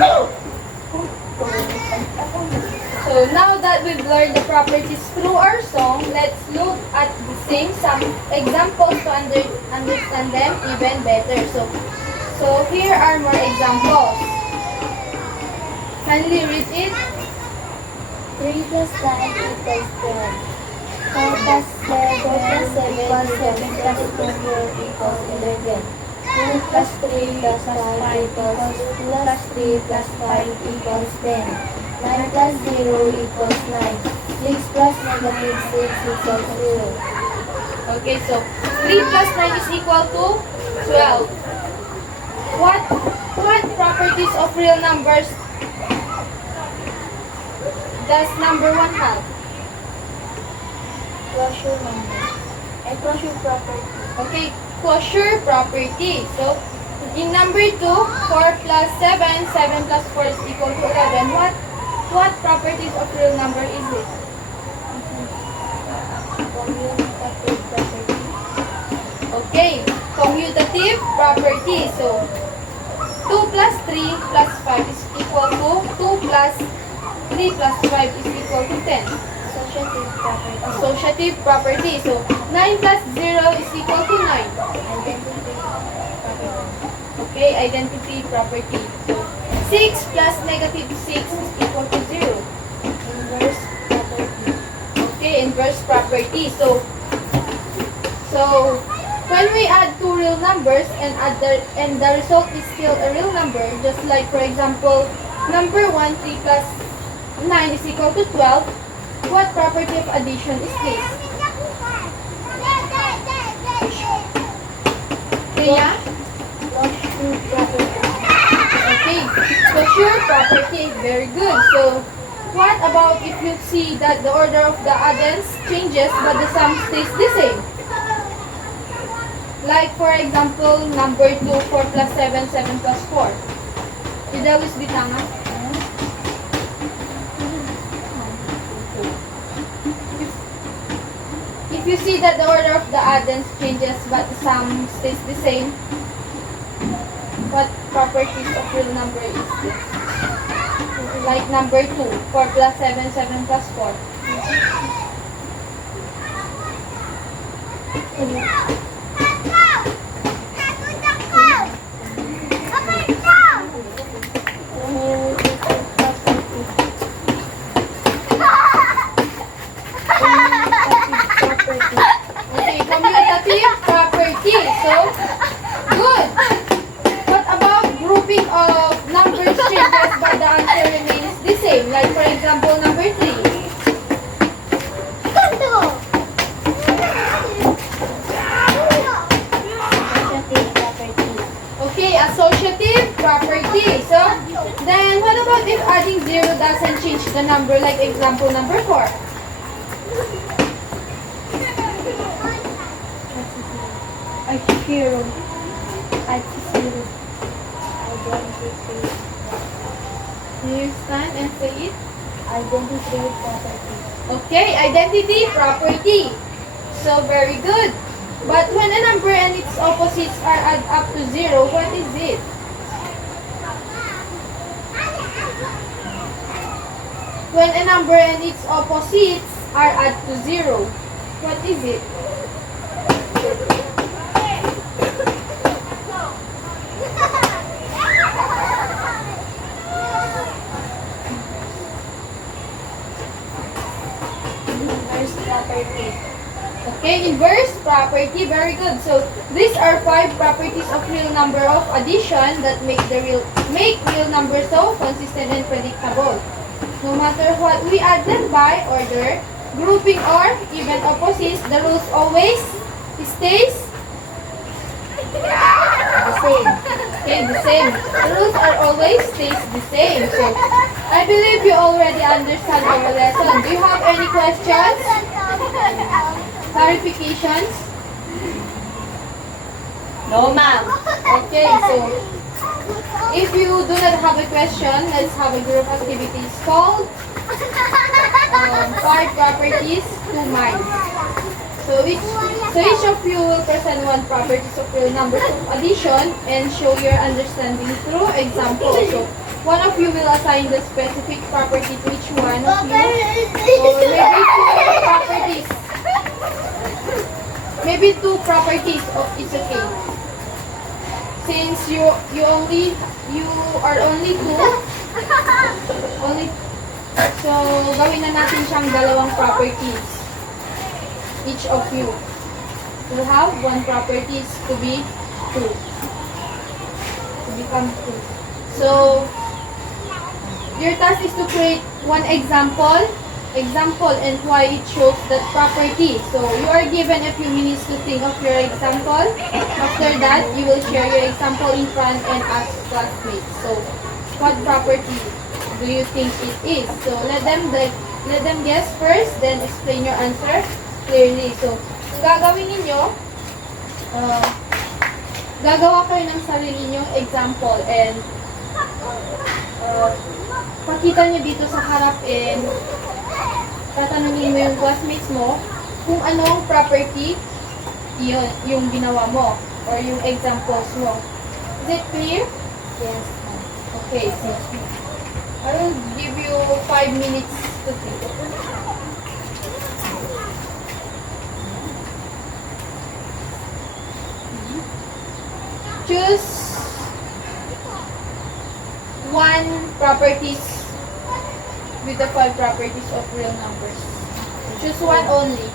So now that we've learned the properties through our song, let's look at the some examples to understand them even better. So here are more examples. Kindly read it. 3 plus 9 equals 12. 4 plus 7 equals 7 plus 2 equals 11. 2 plus 3 plus 5 equals 2 plus 3 plus 5 equals 10. 9 plus 0 equals 9. 6 plus negative 6 equals 0. Okay, so 3 plus 9 is equal to 12. What properties of real numbers does number 1 have? Closure number. And closure property. Okay, closure property. So in number 2, 4 plus 7, 7 plus 4 is equal to 11. What properties of real number is it? Commutative property. Okay, commutative property. So 2 plus 3 plus 5 is equal to 2 plus 3 plus 5 is equal to 10. Associative property. Associative property. So 9 plus 0 is equal to 9. Identity property. Okay, identity property. So 6 plus negative 6 is equal to 0. Inverse property. Okay, inverse property. So when we add two real numbers and the result is still a real number, just like for example, number 1, 3 plus 9 is equal to 12, what property of addition is this? Kaya? Closure property. Okay, closure property, very good. So, what about if you see that the order of the addends changes but the sum stays the same? Like for example, number 2, 4 plus 7, 7 plus 4. Idawis bitangan. If you see that the order of the addends changes but the sum stays the same, what properties of real number is this? Like number 2, 4 plus 7, 7 plus 4. Okay, commutative property. So, good. What about grouping of numbers changes but the answer remains the same? Like for example, number 3. Associative property. Okay, associative property. So, then what about if adding 0 doesn't change the number? Like example number 4. Ay, zero. At zero. Identity. Can you stand and say it? Identity property. Okay, identity property. So, very good. But when a number and its opposites are add up to 0, what is it? When a number and its opposites are add to 0, what is it? Inverse property. Okay, inverse property, very good. So these are 5 properties of real number of addition that make real numbers so consistent and predictable. No matter what we add them by order, grouping or even opposites, the rules always stays The same. okay, the same. The rules are always stays the same. So I believe you already understand our lesson. Do you have any questions? Clarifications? No, ma'am. Okay, so if you do not have a question, let's have a group activity. It's called 5 properties, 2 minds. So each of you will present 1 properties of real numbers of addition and show your understanding through examples. So one of you will assign the specific property to each one of you. Or maybe two properties. Maybe two properties of is okay. Since you are only two, so gawin na natin siyang dalawang properties. Each of you will have one properties to be two. To become two. So your task is to create one example and why it shows that property. So you are given a few minutes to think of your example. After that, you will share your example in front and ask classmates. So what property do you think it is? So let them guess first, then explain your answer clearly. So gagawin ninyo, gagawa kayo ng sarili ninyong example and pakita nyo dito sa harap and tatanungin mo yung classmates mo kung anong property yun, yung ginawa mo or yung examples mo. Is it clear? Yes. Okay, so I will give you 5 minutes to think. Choose one properties with the 5 properties of real numbers. Choose one only.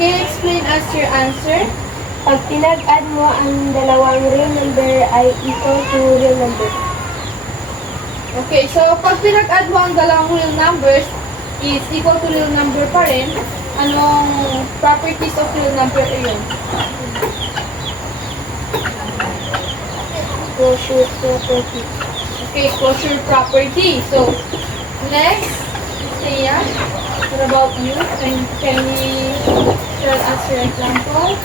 Can you explain us your answer? Pag pinag-add mo ang dalawang real number ay equal to real number. Okay, so pag pinag-add mo ang dalawang real numbers is equal to real number pa rin, anong properties of real number yun? Closure property. Okay, closure property. So, next, Thea, what about you? And can we tell us your example?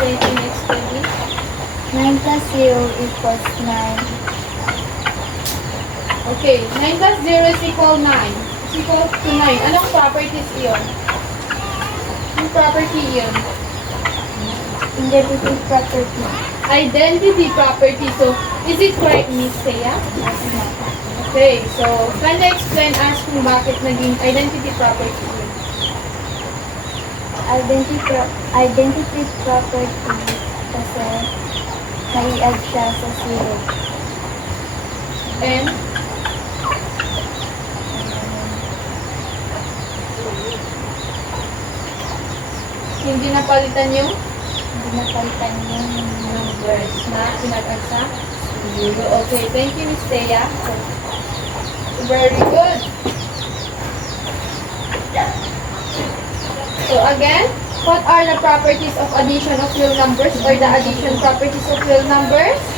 Say it in explain. 9 plus 0 equals 9. Okay, 9 plus 0 is equal 9. Is equal to 9. Anong properties iyon? Anong property iyon? Identity property. Identity property. So, is it correct, Miss Thea? Okay, so, can you explain us kung bakit naging identity property yun? Identity property kasi nai-add siya sa 0. And, hindi napalitan yung Hindi napalitan yung numbers na pinag-add sa 0. Okay, thank you, Miss Thea. Very good. again, what are the properties of addition of real numbers or the addition properties of real numbers?